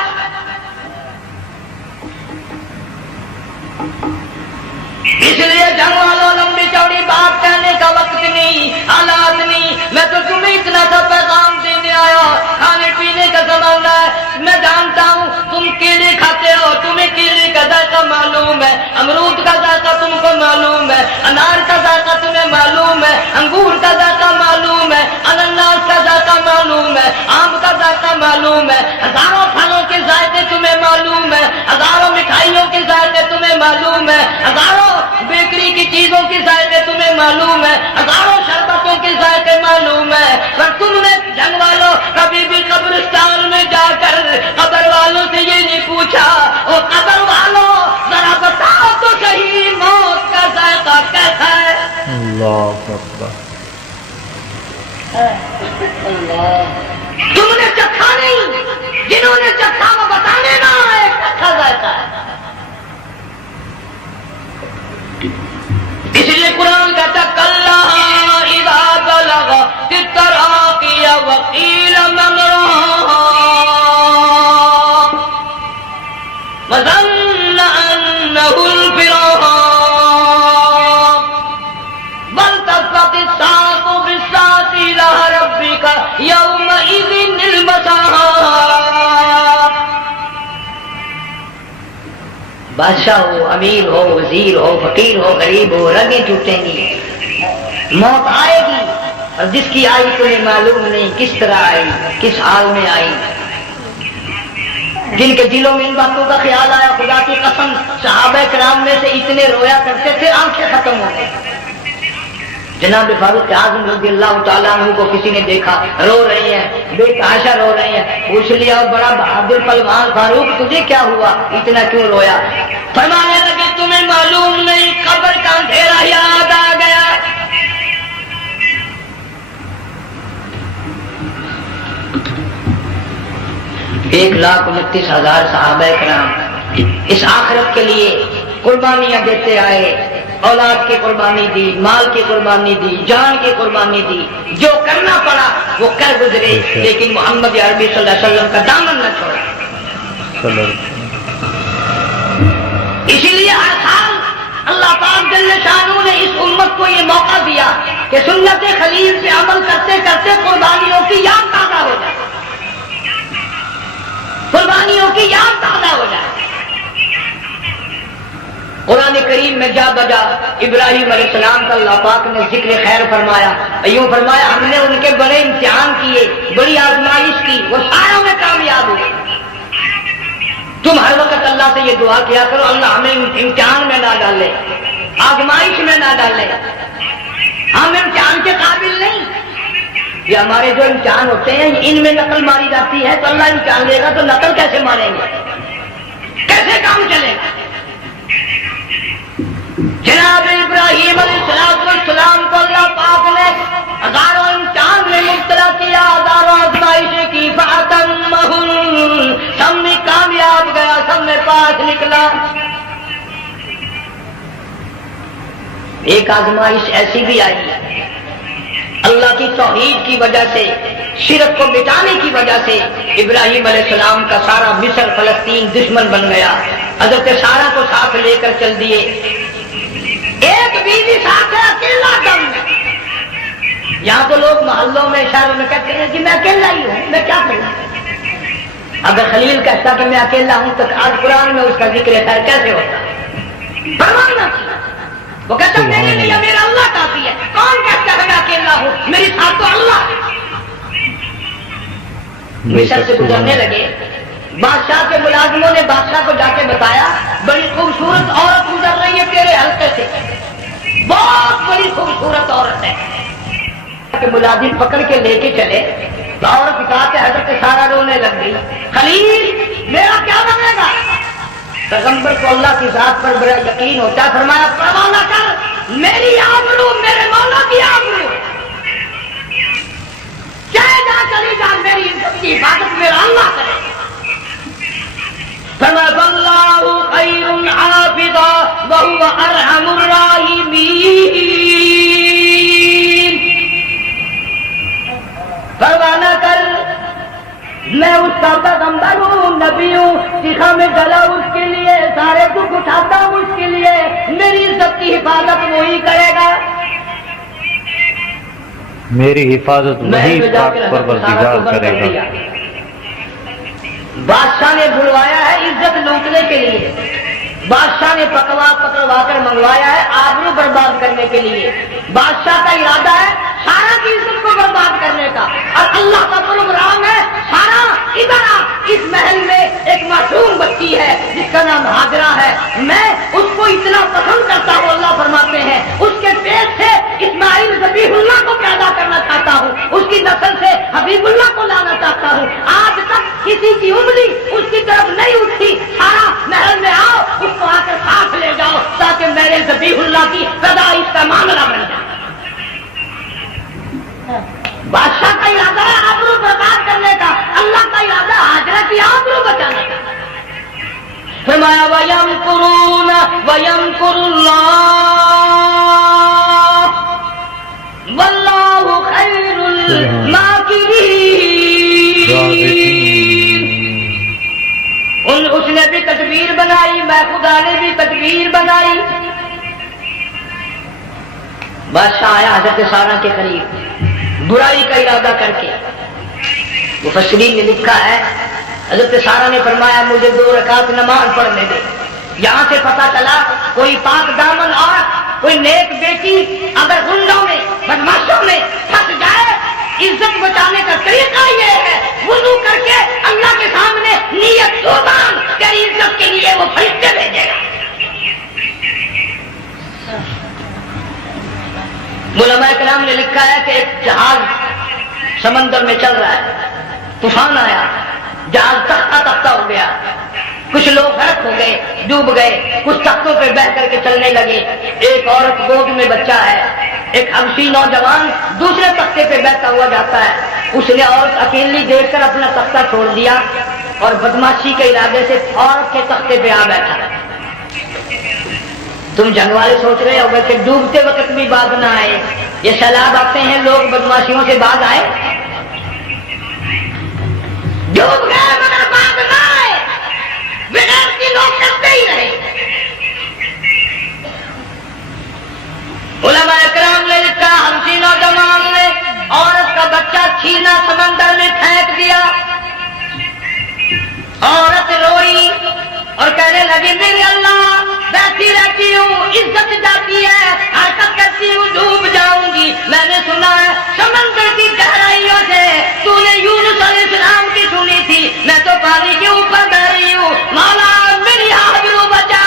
اس لیے جنگ والوں لمبی چوڑی بات کہنے کا وقت نہیں، حالات نہیں، میں تو تمہیں اتنا سا پیغام دینے آیا، کھانے پینے کا زمانہ ہے، میں جانتا ہوں تم کیلے کھاتے ہو، تمہیں کیلے کا ذائقہ معلوم ہے، امرود کا ذائقہ تم کو معلوم ہے، انار کا ذائقہ تمہیں معلوم ہے، انگور کا ذائقہ معلوم ہے، انناس کا ذائقہ معلوم ہے، آم کا ذائقہ معلوم ہے، ہزاروں پھلوں کے ذائقے تمہیں معلوم ہے، ہزاروں مٹھائیوں کے ذائقے تمہیں معلوم ہے، ہزاروں بیکری کی چیزوں کے ذائقے تمہیں معلوم ہے، ہزاروں شربتوں کے ذائقے معلوم ہے، پر تم نے جنگ والوں کبھی بھی قبرستان میں جا کر قبر والوں سے یہ نہیں پوچھا او قبر والوں ذرا بتاؤ تو صحیح موت کا ذائقہ کیسا ہے؟ اللہ اکبر۔ تم نے چکھا نہیں، جنہوں نے چکھا وہ بتانے نہ آئے کیسا ذائقہ ہے۔ اس لیے قرآن کہتا کلا اذا بلغ بادشاہ ہو، امیر ہو، وزیر ہو، فقیر ہو، غریب ہو، رگیں ٹوٹیں گی، موت آئے گی، اور جس کی آئی تمہیں معلوم نہیں کس طرح آئی، کس حال میں آئی۔ جن کے دلوں میں ان باتوں کا خیال آیا، خدا کی قسم صحابہ کرام میں سے اتنے رویا کرتے تھے آنکھیں ختم ہو گئی۔ جناب فاروق اعظم رضی اللہ تعالیٰ عنہ کو کسی نے دیکھا رو رہے ہیں، بے تحاشا رو رہے ہیں، پوچھ لیا بڑا بہادر پہلوان فاروق تجھے کیا ہوا، اتنا کیوں رویا؟ فرمانے لگے تمہیں معلوم نہیں قبر کا اندھیرا یاد آ گیا۔ 1,29,000 صحابہ کرام اس آخرت کے لیے قربانیاں دیتے آئے، اولاد کی قربانی دی، مال کی قربانی دی، جان کی قربانی دی، جو کرنا پڑا وہ کر گزرے، لیکن محمد عربی صلی اللہ علیہ وسلم کا دامن نہ چھوڑا۔ اسی لیے ہر سال اللہ پاک جل شانہ نے اس امت کو یہ موقع دیا کہ سنت خلیل پہ عمل کرتے کرتے قربانیوں کی یاد تازہ ہو جائے، قربانیوں کی یاد تازہ ہو جائے۔ قرآن کریم میں جا بجا ابراہیم علیہ السلام کا اللہ پاک نے ذکر خیر فرمایا، یوں فرمایا ہم نے ان کے بڑے امتحان کیے، بڑی آزمائش کی، وہ ساروں میں کامیاب ہوئے۔ تم ہر وقت اللہ سے یہ دعا کیا کرو اللہ ہمیں امتحان میں نہ ڈالے، آزمائش میں نہ ڈالے، ہم امتحان کے قابل نہیں۔ یہ ہمارے جو امتحان ہوتے ہیں ان میں نقل ماری جاتی ہے، تو اللہ امتحان لے گا تو نقل کیسے ماریں گے، کیسے کام چلے گا؟ جناب ابراہیم علیہ السلام کو اللہ پاک نے ہزاروں امتحان میں مبتلا کیا، ہزاروں آزمائشیں کی، فَأَتَمَّهُ، سب میں کامیاب گیا، سب میں پاس نکلا۔ ایک آزمائش ایسی بھی آئی اللہ کی توحید کی وجہ سے، شرک کو مٹانے کی وجہ سے ابراہیم علیہ السلام کا سارا مصر فلسطین دشمن بن گیا، حضرت سارہ کو ساتھ لے کر چل دیے، ایک بیوی ساتھ ہے، اکیلا دم ہے۔ یہاں تو لوگ محلوں میں شہروں میں کہتے ہیں کہ میں اکیلا ہی ہوں، میں کیا کروں؟ اگر خلیل کہتا کہ میں اکیلا ہوں تو آج قرآن میں اس کا ذکر خیر کیسے ہوتا؟ فرمانا چاہیے، وہ کہتا میرے لیے میرا اللہ کافی ہے، کون کہتا ہے میں اکیلا ہوں، میری ساتھ تو اللہ ہے۔ مصر سے گزرنے لگے، بادشاہ کے ملازموں نے بادشاہ کو جا کے بتایا بڑی خوبصورت عورت گزر رہی ہے تیرے حلقے سے، بہت بڑی خوبصورت عورت ہے۔ کہ ملازم پکڑ کے لے کے چلے تو عورت کہا کہ حضرت سارہ رونے لگ گئی، خلیل میرا کیا بنے گا؟ پیغمبر کو اللہ کی ذات پر بڑا یقین ہوتا ہے، فرمایا پرواہ نہ کر، میری آبرو میرے مولا کی آبرو، چاہے جا چلی جا، میری عزت کی حفاظت میرا اللہ کرے۔ فرمایا فاللہ خیر حافظا وہو ارحم الراحمین، پرواہ نہ کر، میں اس کا پیغمبر ہوں، نبی ہوں، سکھا میں گلا اس کے لیے، سارے دکھ اٹھاتا ہوں اس کے لیے، میری عزت کی حفاظت وہی کرے گا، میری حفاظت وہی پاک پروردگار کرے گا۔ بادشاہ نے بلوایا ہے عزت لوٹنے کے لیے، بادشاہ نے پکڑوا کر منگوایا ہے آبرو برباد کرنے کے لیے، بادشاہ کا ارادہ ہے سارا کی عزت کو برباد کرنے کا، اور اللہ کا پروگرام ہے سارا ادھر آ، اس محل میں ایک معصوم بچی ہے جس کا نام ہاجرہ ہے، میں اس کو اتنا پسند کرتا ہوں، اللہ فرماتے ہیں اس کے پیٹ سے اسماعیل ذبیح اللہ کو پیدا کرنا چاہتا ہوں، اس کی نسل سے حبیب اللہ کو لانا چاہتا ہوں، آج تک کسی کی انگلی اس کی طرف نہیں اٹھی، سارا محل میں آؤ، اس کو آ کر ساتھ لے جاؤ تاکہ میرے ذبیح اللہ کی پیدائش کا معاملہ بن جائے۔ بادشاہ کا ارادہ ہے آبرو برباد کرنے کا، اللہ کا ارادہ ہاجرہ کی آبرو بچانے کا۔ فرمایا وَيَمْكُرُونَ وَيَمْكُرُ اللَّهُ وَاللَّهُ خَيْرُ الْمَاكِرِينَ۔ اس نے بھی تدبیر بنائی، میں خدا نے بھی تدبیر بنائی۔ بادشاہ آیا حضرت سارہ کے قریب برائی کا ارادہ کر کے، مفسرین نے لکھا ہے حضرت سارہ نے فرمایا مجھے 2 رکعت نماز پڑھنے دے، یہاں سے پتہ چلا کوئی پاک دامن عورت، کوئی نیک بیٹی اگر غنڈوں میں بدماشوں میں پھنس جائے، عزت بچانے کا طریقہ یہ ہے وضو کر کے اللہ کے سامنے نیت زبان تیری عزت کے لیے وہ فرشتے بھیجے گا۔ علماء کرام نے لکھا ہے کہ ایک جہاز سمندر میں چل رہا ہے، طوفان آیا، جہاز تختہ تختہ ہو گیا، کچھ لوگ غرق ہو گئے، ڈوب گئے، کچھ تختوں پہ بہ کر کے چلنے لگے۔ ایک عورت گود میں بچہ ہے، ایک حبشی نوجوان دوسرے تختے پہ بہتا ہوا جاتا ہے۔ اس نے عورت اکیلی دیکھ کر اپنا تختہ چھوڑ دیا اور بدماشی کے ارادے سے عورت کے تختے پہ آ بیٹھا۔ تم جنگ والے سوچ رہے ہوگے کہ ڈوبتے وقت بھی باز نہ آئے، یہ سیلاب آتے ہیں لوگ بدماشیوں سے باز آئے؟ ڈوب گئے مگر باز نہ آئے، بغیر کی لوگ کرتے ہی رہے۔ علماء کرام نے لکھا حبشی نوجوان نے عورت کا بچہ چھینا سمندر میں پھینک دیا۔ عورت روئی اور کہنے لگی میرے اللہ بیٹھی رہتی ہوں، عزت جاتی ہے، حرکت کرتی ہوں، ڈوب جاؤں گی۔ میں نے سنا ہے سمندر کی گہرائیوں سے تو نے یونس علیہ السلام کی سنی تھی، میں تو پانی کے اوپر بہ رہی ہوں، مولا میری آبرو بچا،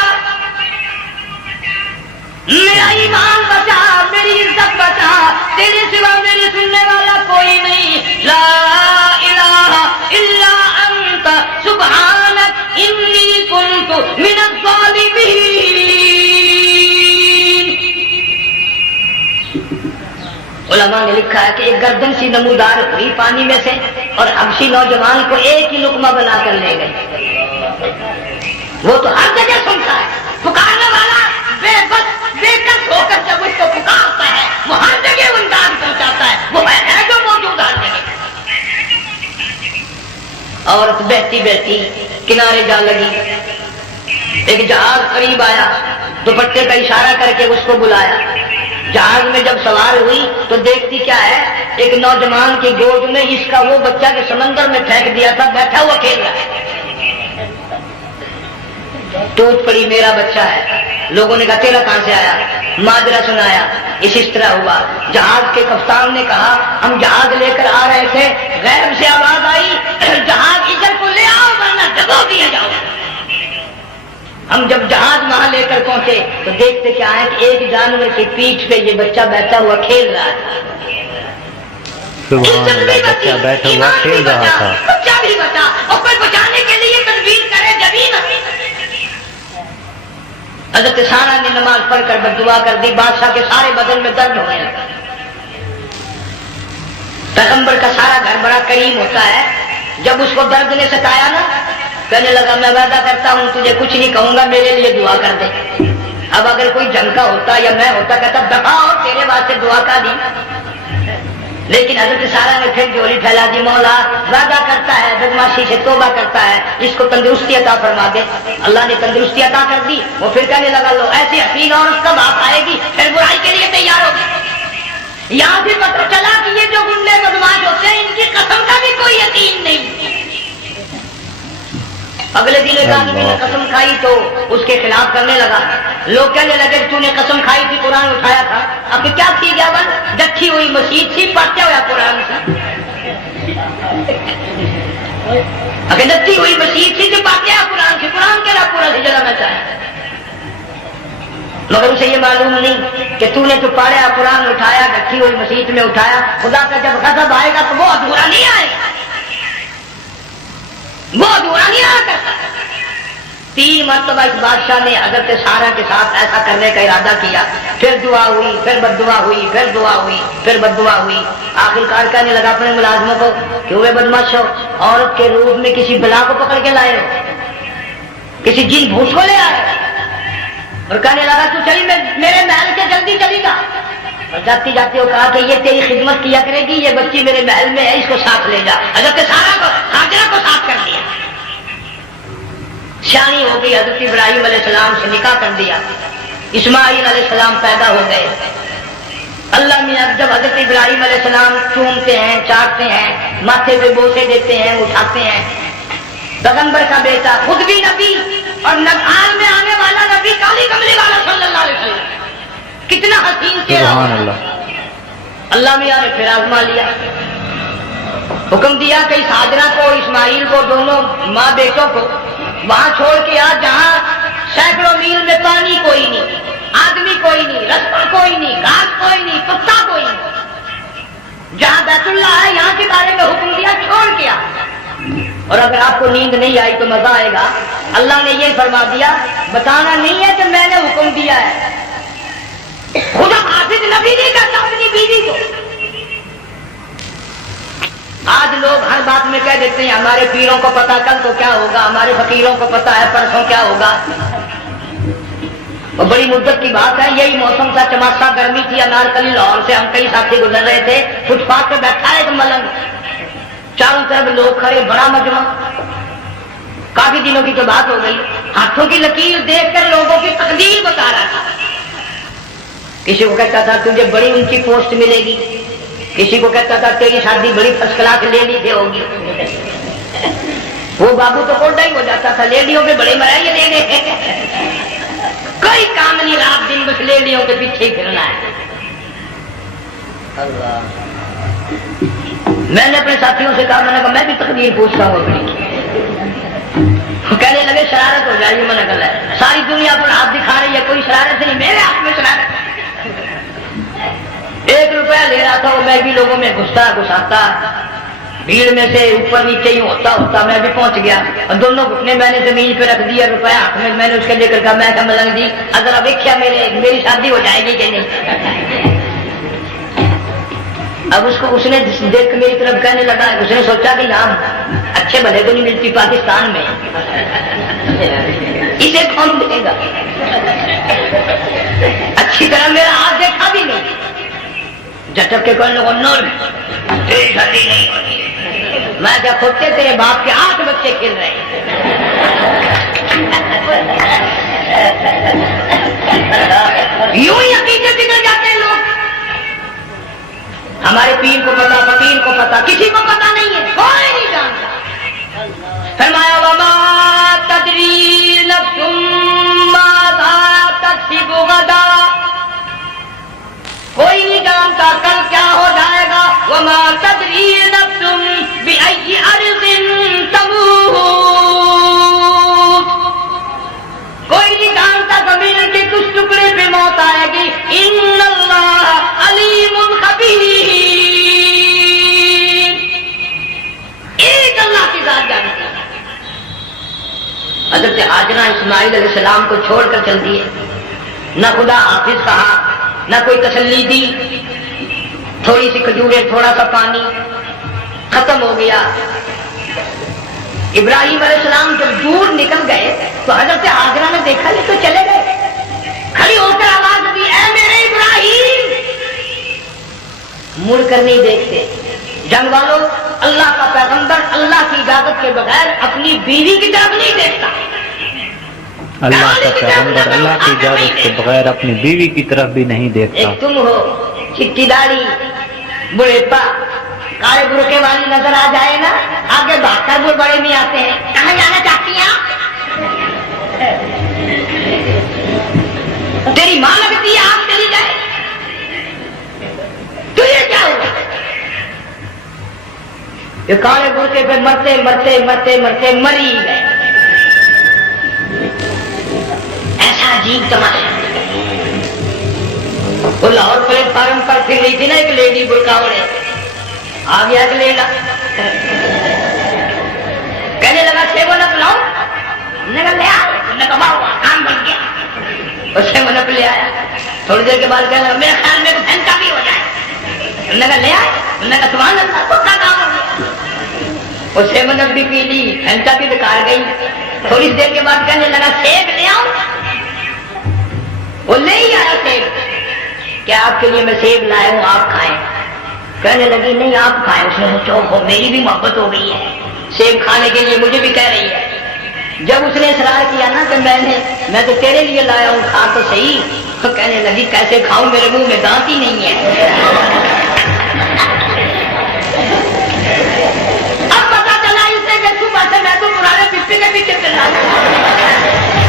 میرا ایمان بچا، میری عزت بچا، تیرے سوا میری سننے والا کوئی نہیں، لا الہ الا انت سبحانک انی کنت من الظالمین۔ علماء نے لکھا ہے کہ ایک گردن سی نمودار ہوئی پانی میں سے اور حبشی نوجوان کو ایک ہی لقمہ بنا کر لے گئے۔ وہ تو ہر جگہ سنتا ہے، پکارنے والا بے بس بے کس ہو کر جب اس کو پکارتا ہے وہ ہر جگہ امداد پہنچاتا ہے، وہ ہے جو موجود ہر جگہ۔ عورت بہتی بہتی کنارے جا لگی، ایک جہاز قریب آیا، دوپٹے کا اشارہ کر کے اس کو بلایا۔ جہاز میں جب سوار ہوئی تو دیکھتی کیا ہے، ایک نوجوان کی گود میں اس کا وہ بچہ کہ سمندر میں پھینک دیا تھا بیٹھا ہوا کھیل رہا ہے۔ ٹوٹ پڑی میرا بچہ ہے۔ لوگوں نے کہا تیرا کہاں سے آیا؟ ماجرا سنایا، اس طرح ہوا۔ جہاز کے کپتان نے کہا ہم جہاز لے کر آ رہے تھے، غیب سے آواز آئی جہاز ادھر کو لے آؤ ورنہ ڈبو دیا جاؤ۔ ہم جب جہاز وہاں لے کر پہنچے تو دیکھتے کیا ہے کہ ایک جانور کی پیٹھ پہ یہ بچہ بیٹھا ہوا کھیل رہا تھا۔ سبحان اللہ، بچہ بیٹھا ہوا کھیل رہا تھا، بچہ بھی بچا اور کوئی بچانے کے لیے تدبیر کرے جبھی نہیں۔ حضرت سارہ نے نماز پڑھ کر بددعا کر دی، بادشاہ کے سارے بدن میں درد ہونے لگا۔ پیغمبر کا سارا گھر بڑا کریم ہوتا ہے، جب اس کو درد نے ستایا نا کہنے لگا میں وعدہ کرتا ہوں تجھے کچھ نہیں کہوں گا، میرے لیے دعا کر دے۔ اب اگر کوئی جنگ کا ہوتا یا میں ہوتا کہتا دفاع اور تیرے واسطے دعا کا دی، لیکن حضرت سارہ نے پھر جولی پھیلا دی، مولا وعدہ کرتا ہے بدماشی سے توبہ کرتا ہے، اس کو تندرستی عطا فرما دے۔ اللہ نے تندرستی عطا کر دی۔ وہ پھر کہنے لگا لو ایسی حسین عورت کب آپ آئے گی، پھر برائی کے لیے تیار ہوگی۔ یہاں بھی پتہ چلا کہ یہ جو گنڈے بدماش ہوتے ہیں ان کی قسم کا بھی کوئی یقین نہیں۔ اگلے دن ایک آدمی نے قسم کھائی تو اس کے خلاف کرنے لگا۔ لوگ کہنے لگے تو نے قسم کھائی تھی، قرآن اٹھایا تھا، اب کیا تھی گیا بن ڈٹھی ہوئی مسجد تھی، پڑھتے ہوا قرآن سے، اگر ڈٹھی ہوئی مسجد تھی تو پڑھتے ہوا قرآن سے، قرآن کے رب پورا سے جلانا چاہے، مگر اسے یہ معلوم نہیں کہ تو نے تو پڑھا قرآن اٹھایا، ڈٹھی ہوئی مسجد میں اٹھایا، خدا کا جب غضب آئے گا تو وہ ادھورا نہیں آئے گا، وہ ادھورا نہیں آ کرتا۔ 3 مرتبہ اس بادشاہ نے حضرت سارہ کے ساتھ ایسا کرنے کا ارادہ کیا، پھر دعا ہوئی، پھر بد دعا ہوئی، پھر دعا ہوئی، پھر بد دعا ہوئی۔ آخرکار کہنے لگا اپنے ملازموں کو کہ ہوئے بدماش ہو، عورت کے روپ میں کسی بلا کو پکڑ کے لائے ہو، کسی جن بھوت کو لے آئے، اور کہنے لگا تو چلی میرے محل سے جلدی چلی گا، اور جاتی جاتی وہ کہا کہ یہ تیری خدمت کیا کرے گی، یہ بچی میرے محل میں ہے، اس کو ساتھ لے جا۔ حضرت سارہ کو ہاجرہ کو ساتھ کر لیا، شانی ہو گئی، حضرت ابراہیم علیہ السلام سے نکاح کر دیا، اسماعیل علیہ السلام پیدا ہو گئے۔ اللہ میاں جب حضرت ابراہیم علیہ السلام چومتے ہیں، چاٹتے ہیں، ماتھے پہ بوسے دیتے ہیں، اٹھاتے ہیں، پیغمبر کا بیٹا خود بھی نبی اور نبھان میں آنے والا نبی کالی کملی والا صلی اللہ علیہ وسلم کتنا حسین چہرہ. سبحان اللہ. اللہ میاں نے پھر آزما لیا. حکم دیا کہ اس حاجرہ کو اسماعیل کو دونوں ماں بیٹوں کو وہاں چھوڑ کے آ جہاں سینکڑوں میل میں پانی کوئی نہیں, آدمی کوئی نہیں, رستہ کوئی نہیں, گھاس کوئی نہیں, کتا کوئی نہیں. جہاں بیت اللہ ہے یہاں کے بارے میں حکم دیا چھوڑ کے آ. اور اگر آپ کو نیند نہیں آئی تو مزہ آئے گا. اللہ نے یہ فرما دیا بتانا نہیں ہے کہ میں نے حکم دیا ہے. خدا حافظ نبی نہیں کرتا اپنی بیوی کو. آج لوگ ہر بات میں کہہ دیتے ہیں ہمارے پیروں کو پتا کل تو کیا ہوگا, ہمارے فقیروں کو پتا ہے پرسوں کیا ہوگا. اور بڑی مدت کی بات ہے, یہی موسم تھا, چماسا گرمی تھی, انارکلی لاہور سے ہم کئی ساتھی گزر رہے تھے. فٹ پاتھ پہ بیٹھا ہے ایک ملنگ, چاروں طرف لوگ کھڑے, بڑا مجمع. کافی دنوں کی تو بات ہو گئی. ہاتھوں کی لکیر دیکھ کر لوگوں کی تقدیر بتا رہا تھا. کسی کو کہتا تھا تجھے بڑی اونچی پوسٹ ملے گی, کسی کو کہتا تھا تیری شادی بڑی فرسٹ کلاس لیڈی سے ہوگی. وہ بابو تو کوڈا ہی ہو جاتا تھا, لیڈیوں کے بڑے مرائے لینے. کوئی کام نہیں, رات دن بس لیڈیوں کے پیچھے پھرنا ہے. میں نے اپنے ساتھیوں سے کہا, میں نے کہا میں بھی تقدیر پوچھتا ہوں اپنی. کہنے لگے شرارت ہو جائے گی. میں نے کہا ساری دنیا پر ہاتھ دکھا رہی ہے, کوئی شرارت نہیں, میرے ہاتھ میں شرارت. 1 روپیہ لے رہا تھا, وہ میں بھی لوگوں میں گھساتا, بھیڑ میں سے اوپر نیچے ہی ہوتا میں بھی پہنچ گیا. اور دونوں گھٹنے میں نے زمین پہ رکھ دیا, روپیہ ہاتھ میں نے اس کے لے کر کہا, میں کہا ملنگ جی اگر اب دیکھا میری شادی ہو جائے گی کہ نہیں. اب اس نے دیکھ کے میری طرف کہنے لگا, اس نے سوچا کہ یہاں اچھے بھلے تو نہیں ملتی پاکستان میں, اسے کون دے گا. اچھی طرح میرا ہاتھ دیکھا بھی نہیں, جٹک کے کہنے لگا نور تیری شادی نہیں ہوتی. میں کیا کھوتے تیرے باپ کے 8 بچے کھل رہے ہیں. یوں ہی عقیدے بگڑ جاتے ہیں لوگ. ہمارے پیر کو پتا, فقیر کو پتا, کسی کو پتا نہیں ہے, کوئی نہیں جانتا. فرمایا وما تدری نفس ماذا تکسب غدا, کوئی نہیں جانتا کل کیا ہو جائے گا. وما تدری نفس بأي أرض تموت, کوئی نہیں جانتا زمین کے کس ٹکڑے پہ موت آئے گی. ان اللہ علیم خبیر, ایک اللہ کی ذات جانتی ہے. حضرت ہاجرہ اسماعیل علیہ السلام کو چھوڑ کر چل دیے, نہ خدا حافظ کہا, نہ کوئی تسلی دی. تھوڑی سی کھجوریں, تھوڑا سا پانی, ختم ہو گیا. ابراہیم علیہ السلام جب دور نکل گئے تو حضرت ہاجرہ نے دیکھا یہ تو چلے گئے. کھڑی ہو کر آواز دی, اے میرے ابراہیم. مڑ کر نہیں دیکھتے. جنگ والوں, اللہ کا پیغمبر اللہ کی اجازت کے بغیر اپنی بیوی کی طرف نہیں دیکھتا. اللہ کا پیغمبر اللہ کی اجازت کے بغیر اپنی بیوی کی طرف بھی نہیں دیکھتا. ایک تم ہو, چٹی داڑھی, بڑھےپا, کالے برقعے والی نظر آ جائے نا, آگے بھاگ کر وہ بڑے نہیں آتے ہیں. کہاں جانا چاہتی ہیں آپ؟ تیری ماں لگتی ہے آپ چلی جائے تو یہ کیا ہوگا؟ یہ کالے برقعے پہ مرتے مرتے مرتے مرتے مری گئے. ایسا عجیب تماشا. وہ لاہور پلیٹ فارم پر پھر رہی تھی نا ایک لیڈی برقع اوڑے, آ گیا ایک لیڈا, کہنے لگا سیب و نپ لاؤ. نے کہا لے آ, نے کہا کام بن گیا. اور سیب و نپ لے آیا. تھوڑی دیر کے بعد کہنے لگا میرے خیال میں گھنٹہ بھی ہو جائے. نے کہا لے آئے, نے کہا سبحان اللہ پکا کام ہو گیا. اور سیب و نپ بھی پی لی, گھنٹہ بھی بیکار گئی. تھوڑی دیر کے بعد کہنے لگا سیب لے آؤ. وہ لے ہی آیا سیب. کیا آپ کے لیے میں سیب لایا ہوں, آپ کھائیں. کہنے لگی نہیں آپ کھائیں. اس نے چوک ہو, میری بھی محبت ہو گئی ہے, سیب کھانے کے لیے مجھے بھی کہہ رہی ہے. جب اس نے اصرار کیا نا کہ میں تو تیرے لیے لایا ہوں, کھا تو صحیح. تو کہنے لگی کیسے کھاؤں, میرے منہ میں دانت ہی نہیں ہے. اب پتا چلا اسے کہ صبح سے میں تو پرانے پپی کے پیچھے چل رہا ہوں.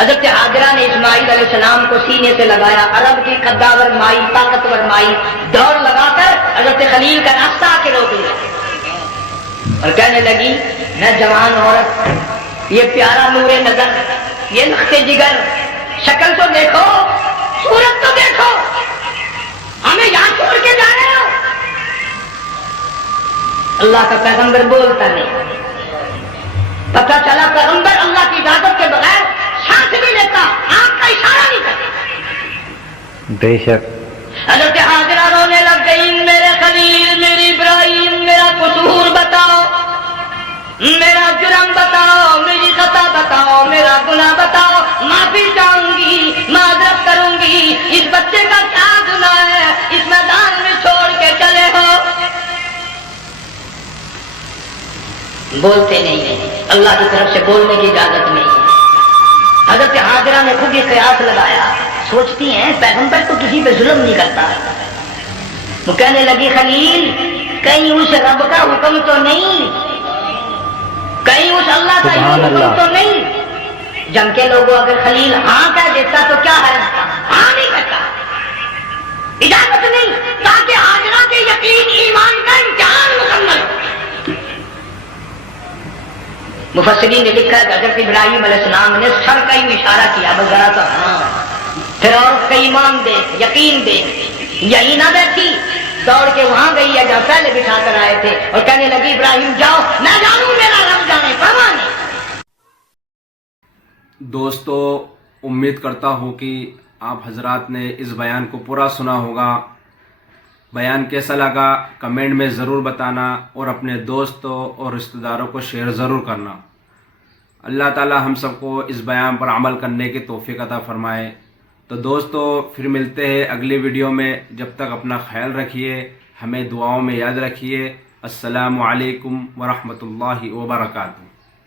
حضرت حاجرہ نے اسماعیل علیہ السلام کو سینے سے لگایا، عرب کی قداور مائی، طاقتور مائی، دوڑ لگا کر حضرت خلیل کا راستہ آ کے روک لیا اور کہنے لگی میں جوان عورت، یہ پیارا نور نظر، یہ نقطے جگر، شکل تو دیکھو، صورت تو دیکھو، ہمیں یہاں چھوڑ کے جا رہے ہو؟ اللہ کا پیغمبر بولتا نہیں، پتہ چلا پیغمبر اللہ کی اجازت کے بغیر سانس بھی لیتا، آنکھ کا اشارہ نہیں کرتا۔ بے شک حضرت حاجرہ رونے لگ گئی، میرے خلیل، میری ابراہیم، میرا قصور بتاؤ، میرا جرم بتاؤ، میری خطا بتاؤ، میرا گناہ بتاؤ، معافی چاہوں گی، معذرت کروں گی، اس بچے کا کیا گناہ ہے اس میدان میں چھوڑ کے چلے ہو؟ بولتے نہیں ہیں، اللہ کی طرف سے بولنے کی اجازت نہیں ہے۔ حضرت حاجرہ نے خود یہ قیاس لگایا، سوچتی ہیں پیغمبر تو کسی پہ ظلم نہیں کرتا۔ وہ کہنے لگی خلیل کہیں اس رب کا حکم تو نہیں، کہیں اس اللہ کا حکم تو نہیں؟ جم کے لوگوں اگر خلیل ہاں کہہ دیتا تو کیا ہے؟ ہاں نہیں کہتا، اجازت نہیں، تاکہ حاجرہ کے یقین ایمان کا امتحان مکمل ہو۔ مفسرین نے لکھا کہ حضرت ابراہیم علیہ السلام نے سر کا ہی اشارہ کیا، بس ذرا سا ہاں، پھر عورت کا ایمان دیکھ، یقین دیکھ، یہی نہ بیٹھی، دوڑ کے وہاں گئی ہے جہاں پہلے بٹھا کر آئے تھے اور کہنے لگی ابراہیم جاؤ، میں جانوں میرا رب جانے، پرواہ نہیں۔ دوستو، امید کرتا ہوں کہ آپ حضرات نے اس بیان کو پورا سنا ہوگا۔ بیان کیسا لگا کمنٹ میں ضرور بتانا اور اپنے دوستوں اور رشتہ داروں کو شیئر ضرور کرنا۔ اللہ تعالی ہم سب کو اس بیان پر عمل کرنے کی توفیق عطا فرمائے۔ تو دوستو پھر ملتے ہیں اگلی ویڈیو میں، جب تک اپنا خیال رکھیے، ہمیں دعاؤں میں یاد رکھیے۔ السلام علیکم ورحمۃ اللہ وبرکاتہ۔